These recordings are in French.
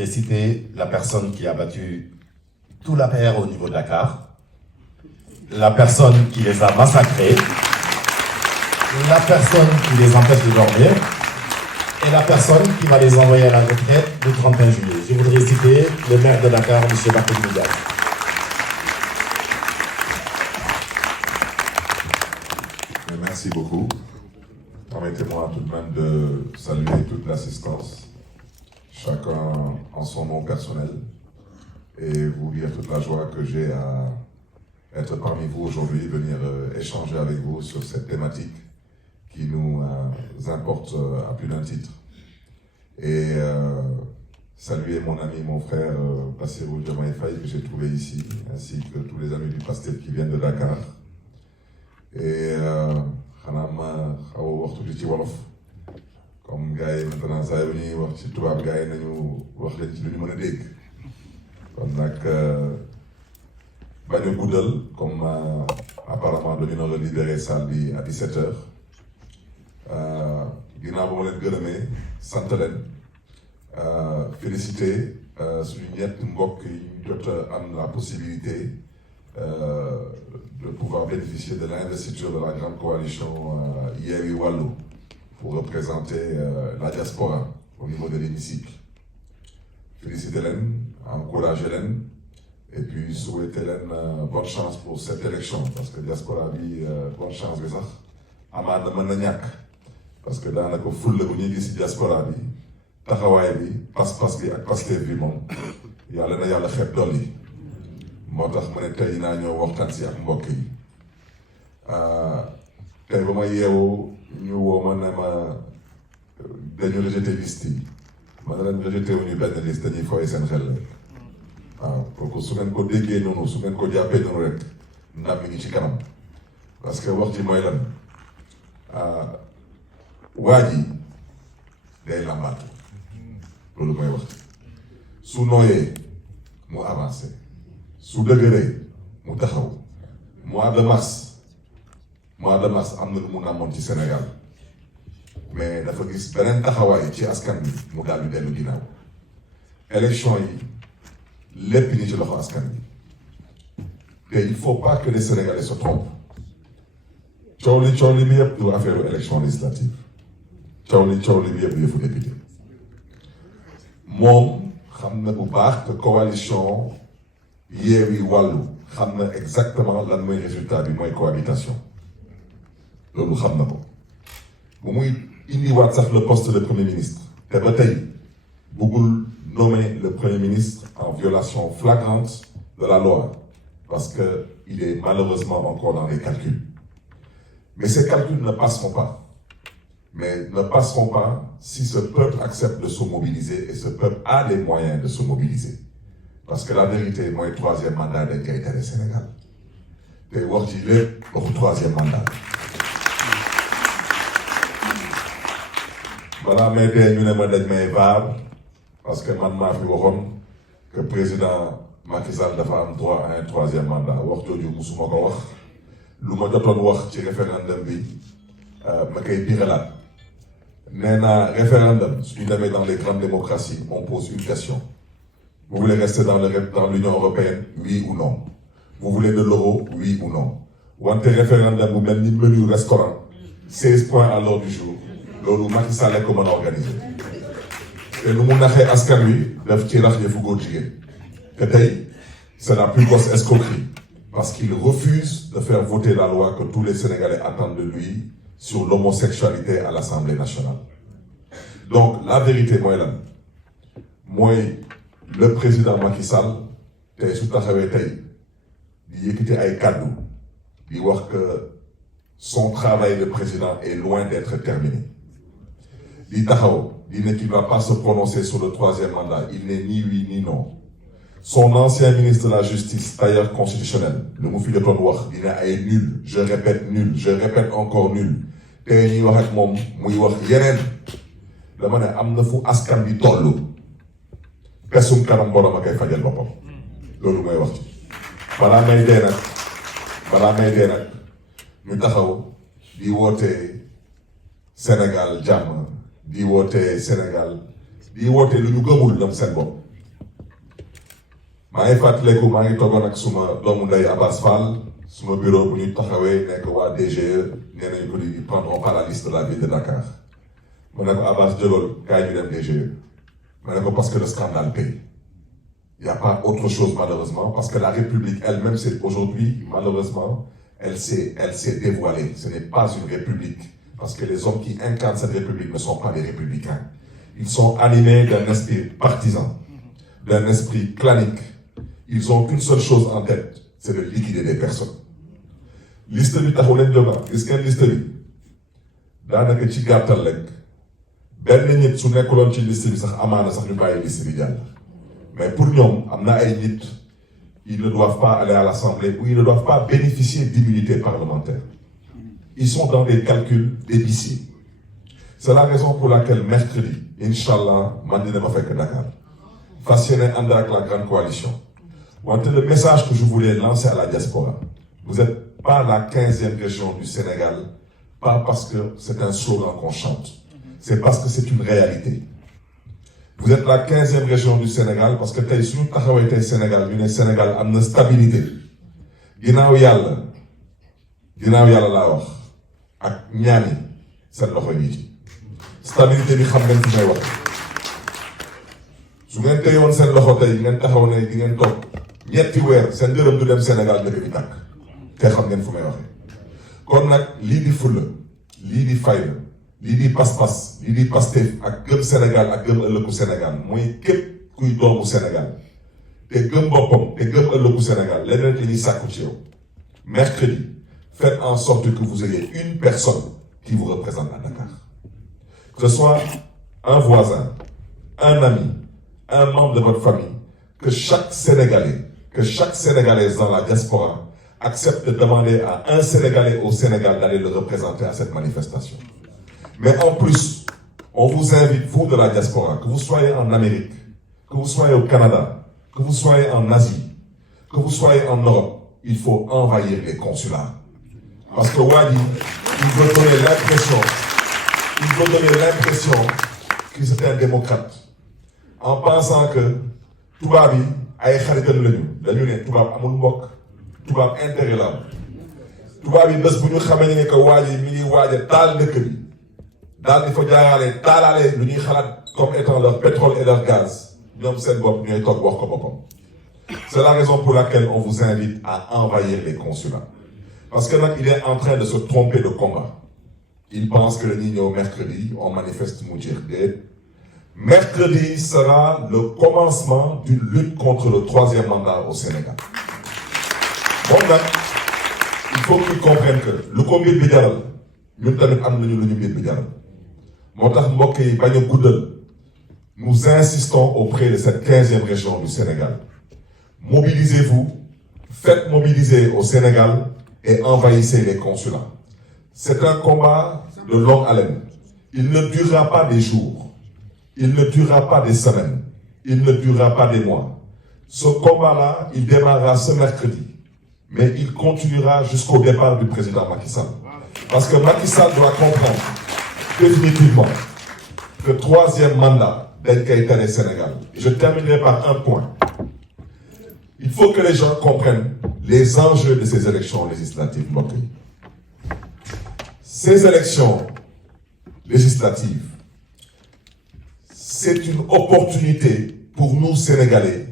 voudrais citer la personne qui a battu tout l'APR au niveau de Dakar, la personne qui les a massacrés, la personne qui les empêche de dormir et la personne qui va les envoyer à la retraite le 31 juillet. Je voudrais citer le maire de Dakar, M. Barthélémy Dias. Merci beaucoup. Permettez-moi tout de même de saluer toute l'assistance, chacun en son nom personnel, et vous dire toute la joie que j'ai à être parmi vous aujourd'hui, venir échanger avec vous sur cette thématique qui nous importe à plus d'un titre. Et saluer mon ami, mon frère Bassirou Diomaye Faye que j'ai trouvé ici, ainsi que tous les amis du Pastef qui viennent de Dakar. Et xanaa ma xaw a wax tuuti ci wolof comme gars yi maintenant saa yu ñuy wax ci tubaab gars yi nañu wax leen ci lu ñu mën a dégg kon nag bañ a guddal comme apparemment dañu nar a libéré salle bi à 17h ginnaaw ba ma leen gërëmee sant leen félicité suñu ñett mbokk yi ñu jot a am la possibilité de pouvoir bénéficier de l'investiture de la grande coalition Yewwi Wallu pour représenter la diaspora au niveau de l'hémicycle. Féliciter leen, encourager leen et puis souhaiter leen bonne chance pour cette élection parce que diaspora bi bonne chance bi sax amaan na mën na ñàkk parce que daanaka fulla bu ñuy gis ci diaspora bi taxawaay bi pas-pas bi ak Pastef bi moom yàlla na yàlla xeeb dolli. moo tax ma ne tey naa ñëw waxtaan si ak mbokk yi tey ba ma yeewu ñu woo ma ne ma dañu rejeté liste yi ma ne leen rejeté wu ñu benn liste dañuy fooy seen xel rek waaw pour que su ngeen ko déggee noonu su ngeen ko jàppee noonu rek ndam mi ngi ci kanam parce que wax ji mooy lan waa ji day lambaatu loolu mooy wax su nooyee mu avancé. su dëgëree mu taxaw mois de mars am na lu mu namoon ci Sénégal mais dafa gis beneen taxawaay ci askan bi mu daal di dellu ginnaaw élection yi lépp ñi ci loxo askan bi te il faut pas que les Sénégalais se trompent coow li bi yëpp du affaire élection législative coow li bi yëpp du yëfu député moom xam na bu baax que coalition Yewwi Wallu xam na exactement lan mooy résultat bi mooy cohabitation loolu xam na ko bu muy indiwaat sax le poste de premier ministre te ba tey bëggul nommer le premier ministre en violation flagrante de la loi parce que il est malheureusement encore dans les calculs mais ces calculs ne passeront pas si ce peuple accepte de se mobiliser et ce peuple a les moyens de se mobiliser. Parce que la vérité mooy troisième mandat dañ koy tere Sénégal te wax ci lépp waxu troisième mandat balaa may dee ñu ne ma dañ may vaar parce que man maa fi waxoon que président Macky Sall dafa am droit à un troisième mandat wax jooju musuma ko wax lu ma jotoon wax ci référendum bi ma koy biralaat nee naa référendum suñu demee dans les grandes démocraties on pose une question. Vous voulez rester dans l'Union européenne, oui ou non? Vous voulez de l'euro, oui ou non? Wante référendum bu mel ni menu restaurant 16 points à l'ordre du jour loolu Macky Sall ko mën a organiser te lu mu naxee askan wi def ci rax yëfu góor jigéen te tey c'est la plus grosse escroquerie parce qu'il refuse de faire voter la loi que tous les Sénégalais attendent de lui sur l'homosexualité à l'Assemblée nationale. Donc la vérité mooy lan mooy le président Macky Sall tey su taxawee tey di yëkkati ay kàddu di wax que son travail de président est loin d'être terminé di taxaw di ne qu'il ne va pas se prononcer sur le troisième mandat il n'est ni oui ni non son ancien ministre de la justice tailleur constitutionnel lu mu fi jotoon wax dina ay nul je répète encore nul tey ñuy wax ak moom muy wax yeneen dama ne am na fu askan bi tollu pesum kanam borom a koy fajal boppam loolu mooy wax ci balaa may dee nag ñu taxaw di woote Sénégal jàmm di woote Sénégal di woote lu ñu gëmul ñoom seen bopp maa ngi fàttaliku maa ngi toogoon ak suma doomu ndey Abbas Fall suma bureau bu ñu taxawee nekk waa DGE nee nañu ko di prendront pas la liste de la ville de Dakar ma ne ko Abbas jógal kaay ñu dem DGE ma ne ko parce que le scandale paye. Il n'y a pas autre chose malheureusement parce que la République elle-même c'est aujourd'hui malheureusement elle s'est dévoilée. Ce n'est pas une république parce que les hommes qui incarnent cette république ne sont pas des républicains. Ils sont animés d'un esprit partisan, d'un esprit clanique. Ils ont qu'une seule chose en tête, c'est de liquider des personnes. Liste bi taxu leen jóga gis ngeen liste bi daanaka ci gàttal rek benn nit su nekkuloon ci liste bi sax amaana sax ñu bàyyi liste bi jàll. Mais pour ñoom am na ay nit ils ne doivent pas aller à l'Assemblée ou ils ne doivent pas bénéficier d'immunité parlementaire. Ils sont dans des calculs d'épicier. C'est la raison pour laquelle mercredi, Inch'Allah, man dina ma fekk Dakar. Fas yéene ànd ak la grande coalition. Wante le message que je voulais lancer à la diaspora, vous n'êtes pas la 15e région du Sénégal, pas parce que c'est un slogan qu'on chante, c'est parce que c'est une réalité. Vous êtes la 15e région du Sénégal parce que tey suñu taxawee tey Sénégal ñu ne Sénégal am na stabilité ginnaaw yàlla laa wax ak ñaani seen loxo yi ci stabilité bi xam ngeen fi may wax su ngeen teyoon seen loxo tey ngeen taxaw ne di ngeen toog ñetti weer seen dërëm du dem Sénégal dëkk bi tàkk te xam ngeen fu may waxee kon nag lii di fulla lii di fayda lii di pas-pas lii di Pastef ak gëm Sénégal ak gëm ëllëgu Sénégal mooy képp kuy doomu Sénégal te gëm boppam te gëm ëllëgu Sénégal leneen li ñuy sàkku ci yow mercredi faites en sorte que vous ayez une personne qui vous représente à Dakar que ce soit un voisin un ami un membre de votre famille que chaque Sénégalais que chaque Sénégalaise dans la diaspora accepte de demander à un Sénégalais au Sénégal d'aller le représenter à cette manifestation. Mais en plus, on vous invite, vous de la diaspora, que vous soyez en Amérique, que vous soyez au Canada, que vous soyez en Asie, que vous soyez en Europe, il faut envahir les consulats. Parce que Wadi, il veut donner l'impression que c'est un démocrate. En pensant que tubaab yi ay xaritam lañu dañu ne tubaab amul mbokk tubaab intérêt la tubaab yi bés bu ñu xamee ne que waa ji mi ngi waaj a taal dëkk bi daal di fa jaaraale taalaale lu ñuy xalaat comme étant leur pétrole et leur gaz ñoom seen bopp ñooy toog wax ko boppam. C'est la raison pour laquelle on vous invite à envahir les consulats parce que nag il est en train de se tromper de combat. Il pense que dañuy ñëw mercredi on manifeste mu jeex déet. Mercredi sera le commencement d'une lutte contre le troisième mandat au Sénégal. Bon nag il faut qu'ils comprennent que lu ko mbir bi jaral ñun tamit am nañu lu ñu mbir bi jaral moo tax mbokk yi bañ a guddal nous insistons auprès de cette 15e région du Sénégal. Mobilisez-vous, faites mobiliser au Sénégal et envahissez les consulats. C'est un combat de longue haleine. Il ne durera pas des jours. Il ne durera pas des semaines, il ne durera pas des mois. Ce combat-là, il démarrera ce mercredi, mais il continuera jusqu'au départ du président Macky Sall. Parce que Macky Sall doit comprendre définitivement que troisième mandat dañ koy tere Sénégal. Je terminerai par un point. Il faut que les gens comprennent les enjeux de ces élections législatives. Ces élections législatives, c'est une opportunité pour nous Sénégalais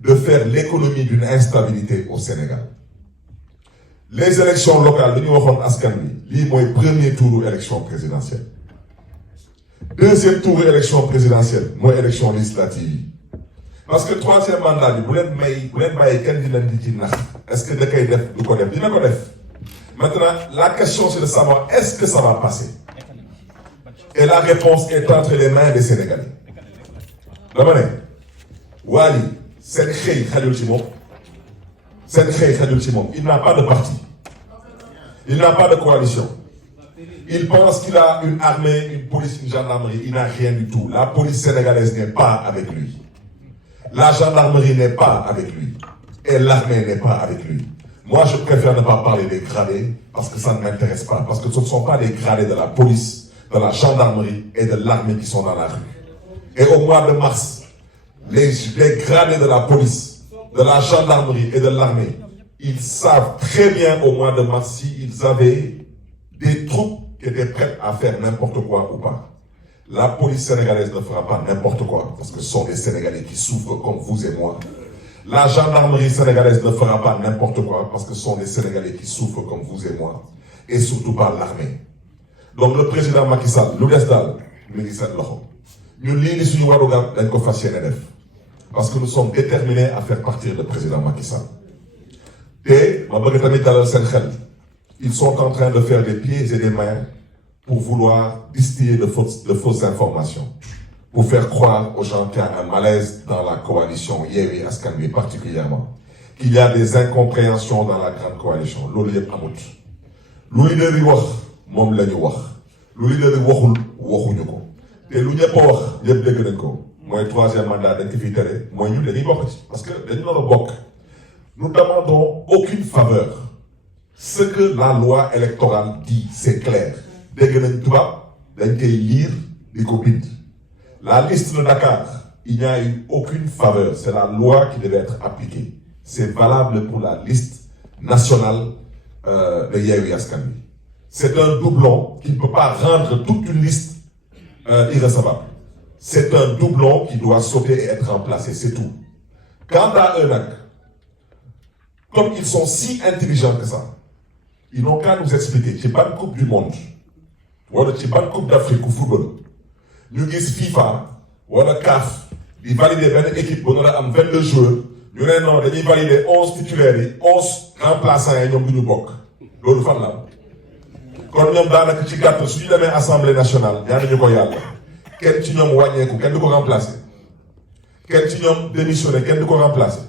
de faire l'économie d'une instabilité au Sénégal. Les élections locales, dañu waxoon askan wi lii mooy premier tour élection présidentielle. Deuxième tour élection présidentielle mooy élection législative yi. Parce que troisième mandat bi bu leen bàyyi kenn di leen di ci nax est-ce que da koy def du ko def dina ko def. Maintenant la question c'est de savoir est-ce que ça va passer. Et la réponse est entre les mains des Sénégalais. dama ne Wally seen xëy xajul ci moom seen xëy xajul ci moom il n'a pas de parti il n'a pas de coalition il pense qu'il a une armée une police une gendarmerie il n'a rien du tout la police sénégalaise n'est pas avec lui la gendarmerie n'est pas avec lui et l'armée n'est pas avec lui. Moi je préfère ne pas parler des gradés parce que ça ne m'intéresse pas parce que ce ne sont pas les gradés de la police de la gendarmerie et de l'armée qui sont dans la rue. Et au mois de mars, les gradés de la police de la gendarmerie et de l'armée, ils savent très bien au mois de mars s'ils avaient des troupes qui étaient prêtes à faire n'importe quoi ou pas. La police sénégalaise ne fera pas n'importe quoi, parce que ce sont des Sénégalais qui souffrent comme vous et moi. La gendarmerie sénégalaise ne fera pas n'importe quoi, parce que ce sont des Sénégalais qui souffrent comme vous et moi. Et surtout pas l'armée. Donc le président Macky Sall, lu des daal mi ngi seen loxo ñun lii di suñu warugar dañ ko fas yéene def parce que nous sommes déterminés à faire partir le président Macky Sall. Et ma bëgg tamit dalal seen xel, ils sont en train de faire des pieds et des mains pour vouloir distiller de fausses informations, pour faire croire aux gens qu'il y a un malaise dans la coalition Yewwi Askan Wi particulièrement, qu'il y a des incompréhensions dans la grande coalition. Loolu yëpp amut. Lu leader yi wax moom la ñu wax, lu leader yi waxul waxuñu ko, te lu ñëpp wax ñëpp dégg nañ ko mooy troisième mandat dañ ko fiy tere mooy ñu dañuy bokk ci parce que dañu nar a bokk. Nous demandons aucune faveur. Ce que la loi électorale dit, c'est clair. Dégg nañ tubaab dañ koy lire di ko bind. La liste de Dakar, il n'y a eu aucune faveur. C'est la loi qui devait être appliquée. C'est valable pour la liste nationale de Yewwi Askan Wi. C'est un doublon qui ne peut pas rendre toute une liste irrecevable. C'est un doublon qui doit sauter et être remplacé, c'est tout. Quant à eux, comme ils sont si intelligents que ça, ils n'ont qu'à nous expliquer ci ban coupe du monde wala ci ban coupe d'Afrique au football ñu gis FIFA wala CAF di valider benn équipe bu nar a am 22 joueurs ñu ne non dañuy valider 11 titulaires yi 11 remplaçants yi ñoom du ñu bokk loolu fan la kon ñoom daanaka ci gàtt suñu demee assemblée nationale ñaanuñu ko yàlla kenn ci ñoom wàññeeku kenn du ko remplacer kenn ci ñoom démissionné kenn du ko remplacer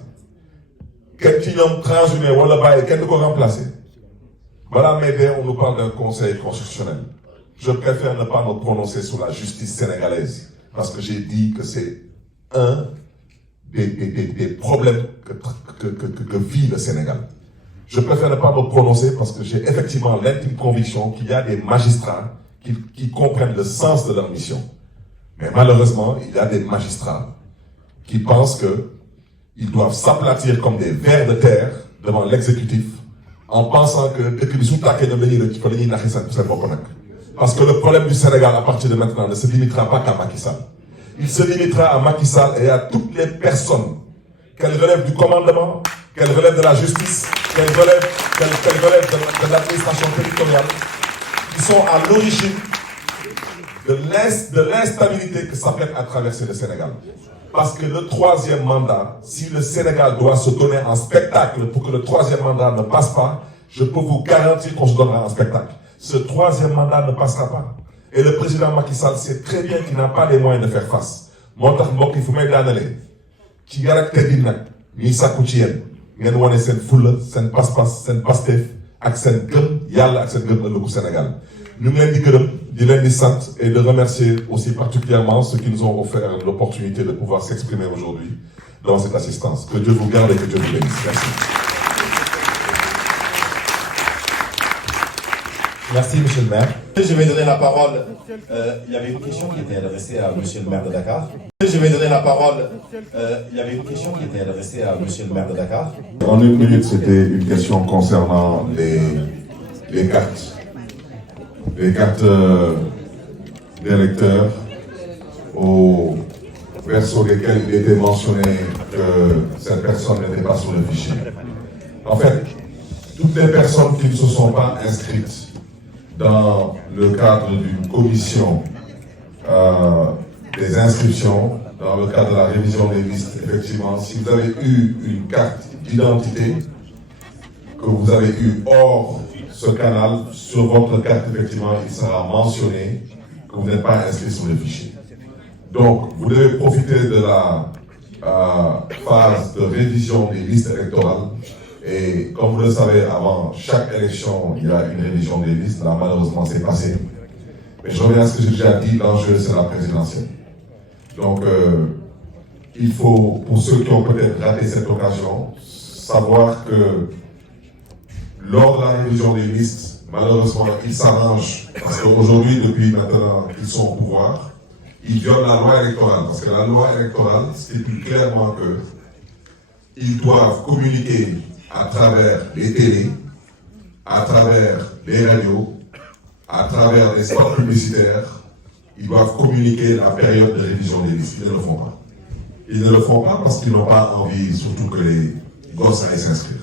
kenn ci ñoom transhumé wala bàyyi kenn du ko remplacer. Voilà, mais on nous parle d'un conseil constitutionnel. Je préfère ne pas me prononcer sur la justice sénégalaise parce que j'ai dit que c'est un des problèmes que vit le Sénégal. Je préfère ne pas me prononcer parce que j'ai effectivement l'intime conviction qu'il y a des magistrats qui comprennent le sens de leur mission. Mais malheureusement, il y a des magistrats qui pensent qu'ils doivent s'aplatir comme des vers de terre devant l'exécutif en pensant que dès que les parce que le problème du Sénégal à partir de maintenant ne se limitera pas qu'à Macky Sall. Il se limitera à Macky Sall et à toutes les personnes, qu'elles relèvent du commandement, qu'elles relèvent de la justice, qu'elles relèvent de l'administration territoriale, qui sont à l'origine de l'instabilité que s'apprête à traverser le Sénégal. Parce que le troisième mandat, si le Sénégal doit se donner en spectacle pour que le troisième mandat ne passe pas, je peux vous garantir qu'on se donnera en spectacle. Ce troisième mandat ne passera pas. Et le président Macky Sall sait très bien qu'il n'a pas les moyens de faire face. Moo tax mbokk yi fu may daanalee ci caractère yi nag ñuy sàkku ci yéen ngeen wane seen fulla seen pas-pas seen pasteef ak seen gëm yàlla ak seen gëm ëllëgu Sénégal. Ñu ngi leen di gërëm di leen di sant et de remercier aussi particulièrement ceux qui nous ont offert l'opportunité de pouvoir s'exprimer aujourd'hui dans cette assistance. Que Dieu vous garde et que Dieu vous bénisse. Merci. Merci, monsieur le maire. Je vais donner la parole. Il y avait une question qui était adressée à monsieur le maire de Dakar. Je vais donner la parole. Il y avait une question qui était adressée à monsieur le maire de Dakar. En une minute, c'était une question concernant les cartes. Les cartes d'électeurs verso lesquelles il était mentionné que cette personne n'était pas sur le fichier. En fait, toutes les personnes qui ne se sont pas inscrites dans le cadre d'une commission des inscriptions, dans le cadre de la révision des listes, effectivement, si vous avez eu une carte d'identité que vous avez eue hors ce canal, sur votre carte, effectivement, il sera mentionné que vous n'êtes pas inscrit sur le fichier. Donc, vous devez profiter de la phase de révision des listes électorales. Et comme vous le savez, avant chaque élection, il y a une révision des listes. Là, malheureusement, c'est passé. Mais je reviens à ce que j'ai déjà dit, l'enjeu, c'est la présidentielle. Donc, il faut, pour ceux qui ont peut-être raté cette occasion, savoir que lors de la révision des listes, malheureusement, ils s'arrangent. Parce qu'aujourd'hui, depuis maintenant qu'ils sont au pouvoir, ils violent la loi électorale. Parce que la loi électorale stipule clairement que ils doivent communiquer à travers les télés, à travers les radios, à travers les spots publicitaires. Ils doivent communiquer la période de révision des listes. Ils ne le font pas. Ils ne le font pas parce qu'ils n'ont pas envie, surtout que les gosses aillent s'inscrire.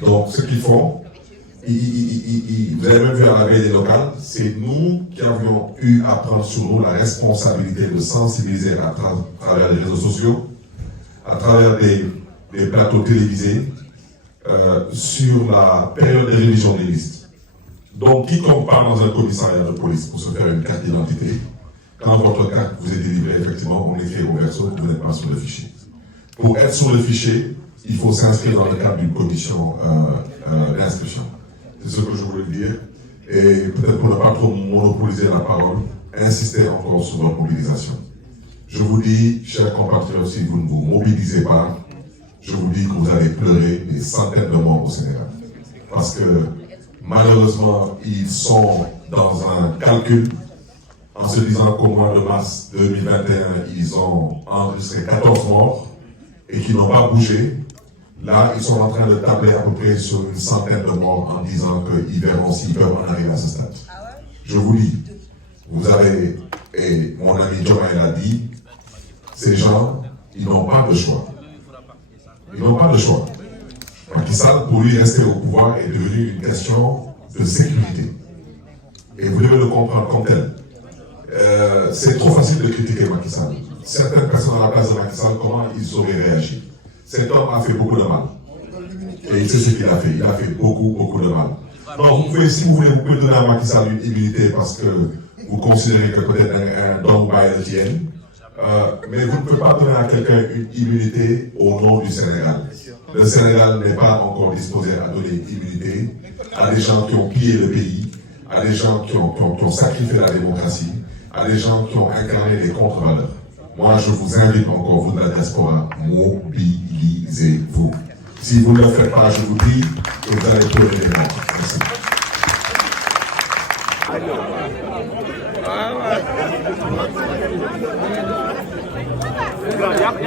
Donc, ce qu'ils font, vous avez même vu à la veille des locales, c'est nous qui avions eu à prendre sur nous la responsabilité de sensibiliser à travers les réseaux sociaux, à travers des plateaux télévisés, sur la période de révision des listes. Donc, quiconque part dans un commissariat de police pour se faire une carte d'identité, quand votre carte vous est délivrée, effectivement, on écrit au verso que vous n'êtes pas sur le fichier. Pour être sur le fichier, il faut s'inscrire dans le cadre d'une commission d'inscription. C'est ce que je voulais dire. Et peut-être pour ne pas trop monopoliser la parole, insister encore sur votre mobilisation. Je vous dis, chers compatriotes, si vous ne vous mobilisez pas, je vous dis que vous allez pleurer des centaines de morts au Sénégal. Parce que malheureusement, ils sont dans un calcul en se disant qu'au mois de mars 2021, ils ont enregistré 14 morts et qu'ils n'ont pas bougé. Là, ils sont en train de tabler à peu près sur une centaine de morts en disant qu'ils verront s'ils peuvent en arriver à ce stade. Je vous dis, vous avez, et mon ami Diomaye l'a dit, ces gens, ils n'ont pas de choix. Ils n'ont pas de choix. Macky Sall, pour lui, rester au pouvoir est devenu une question de sécurité. Et vous devez le comprendre comme tel. C'est trop facile de critiquer Macky Sall. Certaines personnes à la place de Macky Sall, comment ils auraient réagi? Cet homme a fait beaucoup de mal. Et c'est ce qu'il a fait. Il a fait beaucoup de mal. Donc, vous pouvez, si vous voulez, vous pouvez donner à Macky Sall une immunité parce que vous considérez que peut-être un don by the tienne. Mais vous ne pouvez pas donner à quelqu'un une immunité au nom du Sénégal. Le Sénégal n'est pas encore disposé à donner une immunité à des gens qui ont pillé le pays, à des gens qui ont sacrifié la démocratie, à des gens qui ont incarné les contre-valeurs. Moi, je vous invite encore, vous de la diaspora, mobilisez-vous. Si vous ne le faites pas, je vous dis que vous allez pleurer les morts. Merci. Ya